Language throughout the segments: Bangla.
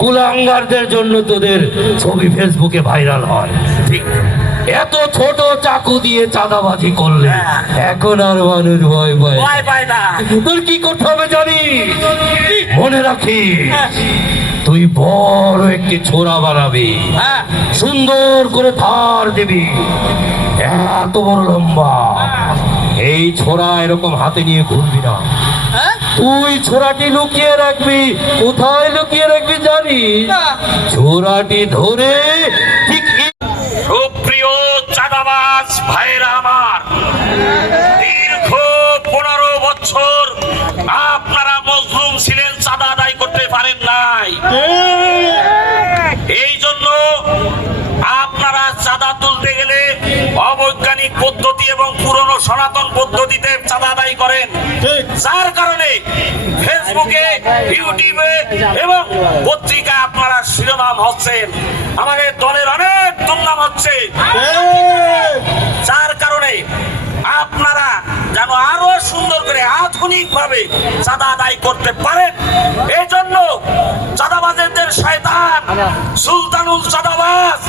কুলাঙ্গারদের জন্য তোদের ছবি ফেসবুকে ভাইরাল হয়। ঠিক এত ছোট চাকু দিয়ে চাঁদাবাজি করলে এখন আর মানুষ ভয় পায় না। তোর কি করতে হবে জানিস? মনে রাখিস, তুই বড় একটি ছোরা বানাবি, সুন্দর করে ধার দিবি, এত বড় লম্বা। এই ছোরা এরকম হাতে নিয়ে ঘুরবি না, তুই ছোরাটি লুকিয়ে রাখবি। কোথায় লুকিয়ে রাখবি জানিস? ছোরাটি ধরে ঠিক। সুপ্রিয় চাঁদাবাজ ভাইরা আমার, দীর্ঘ 15 বছর আপনারা মজলুম ছিলেন, চাঁদা আদায় করতে পারেন নাই। এই জন্য আপনারা চাঁদা তুলতে গেলে অবৈজ্ঞানিক পদ্ধতি এবং পুরনো সনাতন পদ্ধতিতে চাঁদা আদায় করেন, যার কারণে ফেসবুকে, ইউটিউবে এবং পত্রিকায় আপনারা শিরোনাম হচ্ছেন, আমাদের দলের অনেক দুর্নাম হচ্ছে। যার কারণে আপনারা যেন আরো সুন্দর করে আধুনিক ভাবে চাঁদা আদায় করতে পারেন, এই জন্য চাঁদাবাজের শয়তান সুলতানুল চাঁদাবাজ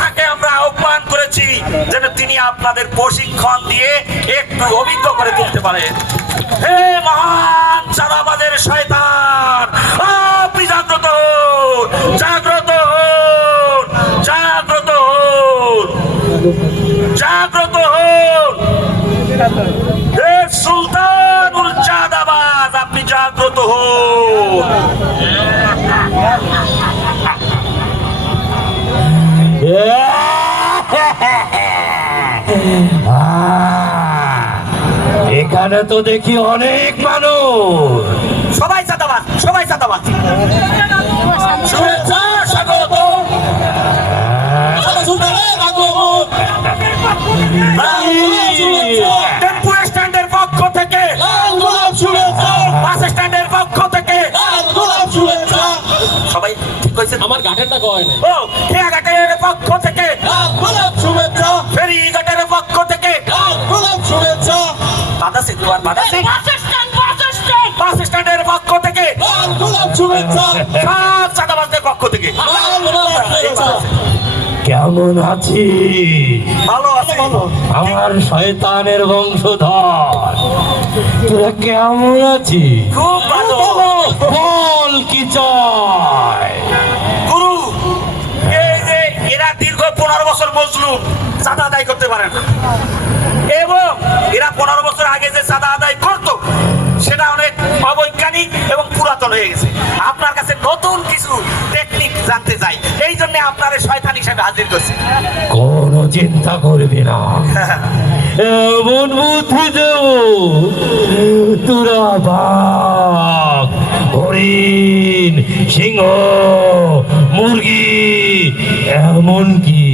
তাকে আমরা আহ্বান করেছি যেন তিনি আপনাদের প্রশিক্ষণ দিয়ে একটু অভিজ্ঞ করে তুলতে পারেন। হে মহান চাঁদাবাজের শয়তান, আপনি জাগ্রত হন, জাগ্রত হন, জাগ্রত হন, জাগ্রত হন। হে সুলতানুল চাঁদাবাজ, আপনি জাগ্রত হন। এখানে তো দেখি অনেক মানুষ, সবাই চাঁদাবাজ, সবাই চাঁদাবাজ। শুভেচ্ছা, স্বাগত। টেম্পু স্ট্যান্ডের পক্ষ থেকে, বাস স্ট্যান্ডের পক্ষ থেকে সবাই ঠিক কইছে। আমার ঘাটেরটা কয় না। ও ঘাটের পক্ষ থেকে শুভেচ্ছা, ফেরিঘাটের পক্ষ থেকে শুভেচ্ছা, বাস স্ট্যান্ডের পক্ষ থেকে শুভেচ্ছা, সব চাঁদাবাজদের পক্ষ থেকে। কেমন আছিস? ভালো আছি। আমার শয়তানের বংশধর, তোরা কেমন আছিস? খুব ভালো। বল কি চাই? গুরু, এই যে এরা দীর্ঘ 15 বছর মজলুম, চাঁদা আদায় করতে পারে না, এবং এরা 15 বছর আগে যে চাঁদা আদায় করতো সেটা অনেক অবৈজ্ঞানিক এবং পুরাতন হয়ে গেছে। আপনার কাছে নতুন কিছু টেকনিক জানতে চাই, এই জন্য আপনার শয়তান হিসেবে হাজির করছি। কোনো চিন্তা করবি না, এমন বুদ্ধি দেব তোরা বাঘ, হরিণ, সিংহ, মুরগি, এমনকি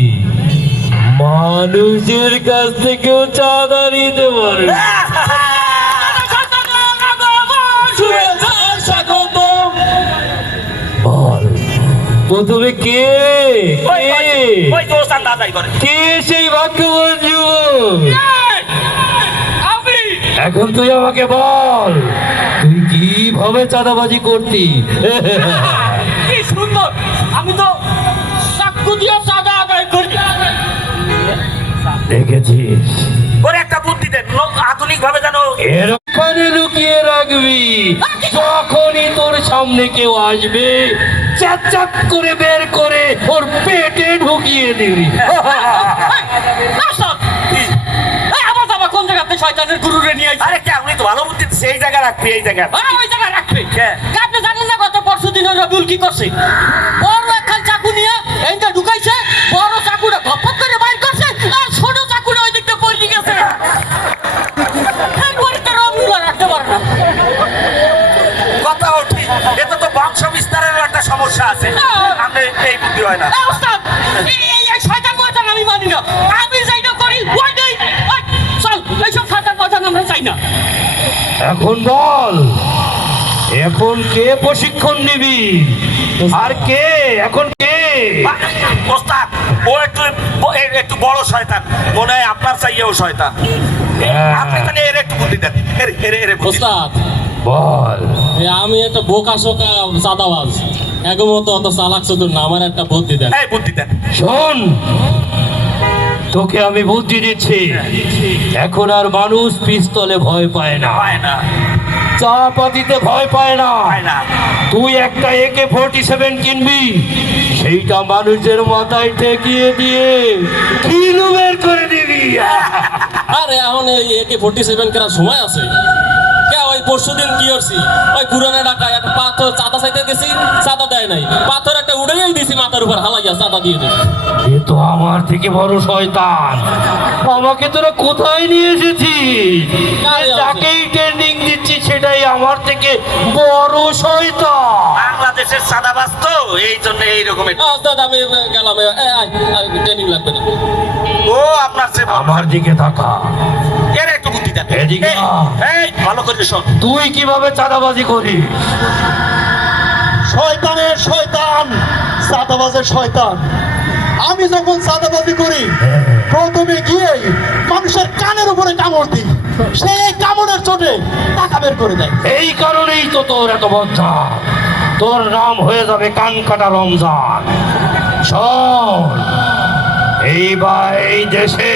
মানুষের কাছ থেকেও চাঁদা নিতে পারবে। প্রথমে কে সেই বাক্য বলছো? এখন তুই আমাকে বল, তুই কিভাবে চাঁদাবাজি করতি? কি সুন্দর, আমি তো চাকু দিয়ে চাঁদা আদায় করি। দেখেছিস? ওরে একটা বুদ্ধি দেন, আধুনিক ভাবে জানো। এখানে লুকিয়ে রাখবি, যখনই তোর সামনে কেউ আসবে চাক চাক করে বের করে ওর পেটে ঢুকিয়ে দিবি। কোন জায়গাতে শয়তানের গুরুরে নিয়ে আসি? আরে কে, আপনি তো ভালো বুদ্ধি দিচ্ছে, এই জায়গায় রাখবি, এই জায়গায়। ওই জায়গায় রাখবি। আপনি জানেন না গত পরশুদিন রবিউল কি করছে? বড় একখান চাকু নিয়ে এইটা ঢুকাইছে, বড় চাকুটা গপত করে বাইর করছে, আর ছোট চাকুটা ওই দিকটা পড়ে গেছে। কথাও ঠিক, এতে তো বংশ বিস্তারের একটা সমস্যা আছে। আমি এই বুদ্ধি হয় না। শয়তান কথা আমি মানি না, আমি যাইটা করি চল, এইসব শয়তান কথা আমরা চাই না। এখন বল, এখন কে প্রশিক্ষণ নিবি? আর কে এখন কে? ওস্তাদ, ও একটু বড় শয়তান, মনে হয় আপনার চাইয়েও শয়তান। আপনি তাহলে এর একটু বুদ্ধি দেন। ওস্তাদ বল। আমি একটা বোকা শোকা চাঁদাবাজ, একমত অত চালাক চতুর না, আমার একটা বুদ্ধি দেন। এই বুদ্ধি দেন। শোন, তোকে আমি বুদ্ধি দিচ্ছি। এখন আর মানুষ পিস্তলে ভয় পায় না, পায় না, চা পাতিতে ভয় পায় না। পায় না। তুই একটা AK-47 কিনবি, সেইটা মানুষের মাথায় ঠেকিয়ে দিয়ে কিলো বের করে দিবি। আরে এখন এই AK-47 কেনার সময় আছে? কে ওই পরশুদিন কি করছি, ওই পুরানা ঢাকায় একটা পাথর চাঁদা চাইতে গেছি, চাঁদা দেয় নাই, পাথর একটা উড়েই দিছি মাথার উপর হালাইয়া চাঁদা দিয়ে দিছি। এ তো আমার থেকে বড় শয়তান। আমাকে তোরা কোথায় নিয়ে এসেছিস? কারে আছে? যাকেই ট্রেনিং দিচ্ছি সেটাই আমার থেকে বড় শয়তান। বাংলাদেশের সাদাবাজ তো, এই জন্য এইরকম। আস্তাদ আমি গেলাম, ট্রেনিং লাগবে না। ও আপনার সে আমার দিকে তাকা। এর একটু বুদ্ধি দেন। এদিকে এই, আ। এই ভালো করে শোন। তুই কিভাবে চাঁদাবাজি করিস? শয়তানের শয়তান, চাঁদাবাজের শয়তান। আমি যখন চাঁদাবাজি করি, প্রথমে গিয়ে মানুষের কানের উপরে কামড় দিই, সেই কামড়ের চোটে টাকা বের করে দেয়। এই কারণেই তো তোর এত বদ্ধা। তোর নাম হয়ে যাবে কান কাটা রমজান। শোন, এইবার এই দেশে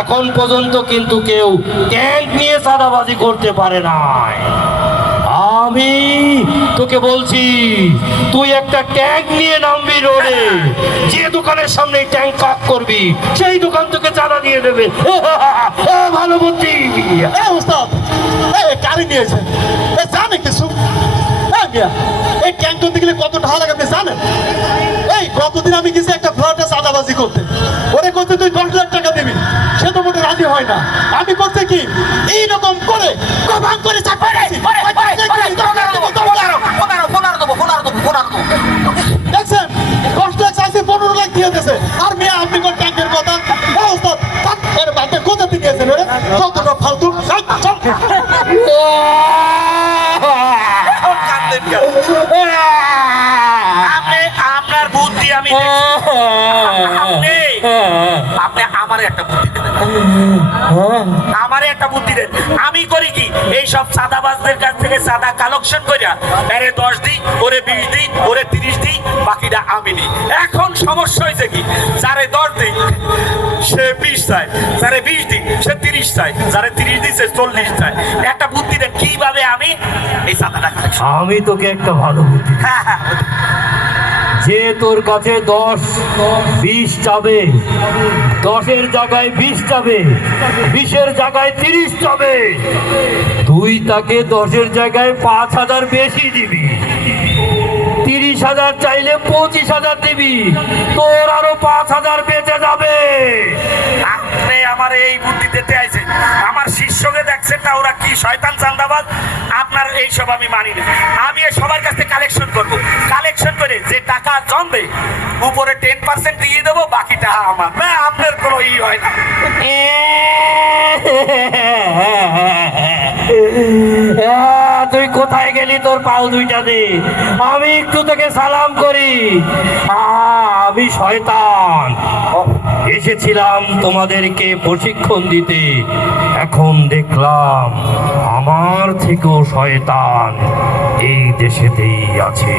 এখন পর্যন্ত কিন্তু কেউ ট্যাঙ্ক নিয়ে চাঁদাবাজি করতে পারে নাই। আমি তোকে বলছি, তুই একটা ট্যাঙ্ক নিয়ে নামবি রোডে, যে দোকানের সামনে ট্যাঙ্ক কাক করবি সেই দোকান তোকে চাঁদা দিয়ে দেবে। ভালো বুদ্ধি। এ উস্তাদ, গাড়ি নিয়েছে, জানে কিছু? মিয়া, এই ট্যাঙ্ক করতে গেলে কত টাকা লাগে আপনি জানেন? এই গতদিন আমি গেছি একটা ফ্ল্যাটে চাঁদাবাজি করতে, ওরে করতে তুই 10 লাখ টাকা দিবি, সে তো মোটে রাজি হয় না। আমি করতে কি এইরকম করে কভার করে চাকরি দেখছেন, 10 লাখ চাইছে 15 লাখ দিয়ে দিয়েছে। আর মেয়ে আপনি কোন ট্যাঙ্কের কথা? ওস্তাদ এর বাড়িতে কোথা থেকে গেছেন ওরে? কতটা ফালতু। চল কান্দেন কেন? আপনার বুদ্ধি আমি দেখছি। আপনি আমারে একটা বুদ্ধি দেন। আমারে একটা বুদ্ধি দেন। আমি করি কি, এই সব চাঁদাবাজদের কাছ থেকে চাঁদা কালেকশন করিয়া এরে 10 দিই, ওরে 20 দিই, ওরে 30 দিই, বাকিটা আমি নিই। এখন সমস্যা হয়েছে কি, যারে 10 দিই সে 20 চায়, যারে 20 দিই সে 30 চায়, যারে 30 দিই সে 40 চায়। একটা বুদ্ধি দেন কিভাবে আমি এই চাঁদাটা কালেকশন। আমি তোকে একটা ভালো বুদ্ধি দিই। যে তোর কাছে 10-20 চাবে, 10-এর জায়গায় 20 চাবে, 20-এর জায়গায় 30 চাবে, তুই তাকে 10-এর জায়গায় 5,000 বেশি দিবি। 30,000 চাইলে 25,000 দিবি, তোর আরো 5,000 বেঁচে যাবে। আপনি আমার এই বুদ্ধি দিতে আইছেন। আমার শিষ্যকে দেখছেন না, ওরা কি শয়তান চাঁদাবাজ। আপনার এইসব আমি মানি না। আমি এই সবার কাছে কালেকশন করব, কালেকশন করে যে টাকা জমবে উপরে 10% দিয়ে দেবো, বাকিটা আমার। না আপনার কোনো ই হয় না। তুই কোথায় গেলি? তোর পাও দুইটা দে, আমি একটু তোকে সালাম করি। আমি শয়তান, এসেছিলাম তোমাদেরকে প্রশিক্ষণ দিতে। এখন দেখলাম আমার থেকেও শয়তান এই দেশেতেই আছে।